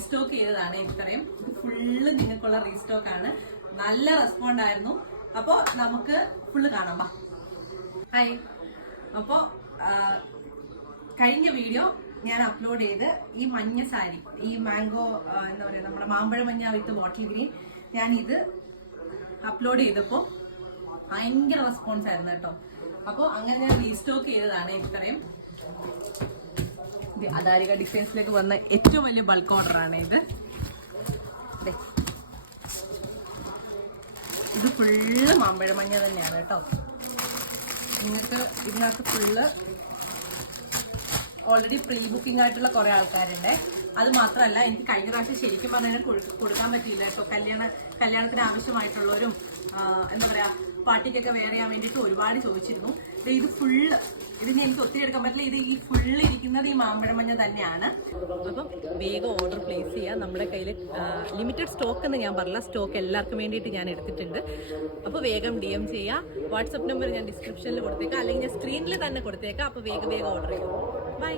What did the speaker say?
Restock ചെയ്തതാണ്. ഇത്രയും full നിങ്ങൾക്കുള്ള റീസ്റ്റോക്ക് ആണ്. നല്ല റെസ്പോണ്ട് ആയിരുന്നു. അപ്പോ നമുക്ക് ഫുള്ള് കാണാം. വാ. ഹായ്. അപ്പോ കഴിഞ്ഞ വീഡിയോ ഞാൻ അപ്ലോഡ് ചെയ്ത് ഈ മഞ്ഞ സാരി, ഈ മാംഗോ എന്താ പറയുക, നമ്മുടെ മാമ്പഴ മഞ്ഞ വിത്ത് ബോട്ടിൽ ഗ്രീൻ, ഞാൻ ഇത് അപ്ലോഡ് ചെയ്തപ്പോൾ ഭയങ്കര റെസ്പോൺസ് ആയിരുന്നു കേട്ടോ. അപ്പോൾ അങ്ങനെ ഞാൻ റീസ്റ്റോക്ക് ചെയ്തതാണ്. ഇത്രയും അദാരിക ഡിസൈൻസിലേക്ക് വന്ന ഏറ്റവും വലിയ ബൾക്ക് ഓർഡറാണ് ഇത്. ഇത് ഫുള്ള് മാമ്പഴ മഞ്ഞ തന്നെയാണ് കേട്ടോ. നിങ്ങൾക്ക് ഇതിനകത്ത് ഫുള്ള് ഓൾറെഡി പ്രീ ബുക്കിംഗ് ആയിട്ടുള്ള കുറെ ആൾക്കാരുണ്ട്. അത് മാത്രമല്ല, എനിക്ക് കഴിഞ്ഞ പ്രാവശ്യം ശരിക്കും പറഞ്ഞാൽ കൊടുക്കാൻ പറ്റിയില്ല കേട്ടോ. കല്യാണത്തിന് ആവശ്യമായിട്ടുള്ളവരും എന്താ പറയാ, പാർട്ടിക്കൊക്കെ വെയർ ചെയ്യാൻ വേണ്ടിയിട്ട് ഒരുപാട് ചോദിച്ചിരുന്നു. ഇത് ഫുള്ള്, ഇതിന് എനിക്ക് ഒത്തിരി എടുക്കാൻ പറ്റില്ല. ഇത് ഈ ഫുള്ള് ഇരിക്കുന്നത് ഈ മാമ്പഴമഞ്ഞ തന്നെയാണ്. അപ്പം വേഗം ഓർഡർ പ്ലേസ് ചെയ്യുക. നമ്മുടെ കയ്യിൽ ലിമിറ്റഡ് സ്റ്റോക്ക് എന്ന് ഞാൻ പറഞ്ഞ സ്റ്റോക്ക് എല്ലാവർക്കും വേണ്ടിയിട്ട് ഞാൻ എടുത്തിട്ടുണ്ട്. അപ്പോൾ വേഗം DM ചെയ്യുക. വാട്സപ്പ് നമ്പർ ഞാൻ ഡിസ്ക്രിപ്ഷനിൽ കൊടുത്തേക്കാം, അല്ലെങ്കിൽ ഞാൻ സ്ക്രീനിൽ തന്നെ കൊടുത്തേക്കാം. അപ്പോൾ വേഗം ഓർഡർ ചെയ്യാം. ബൈ.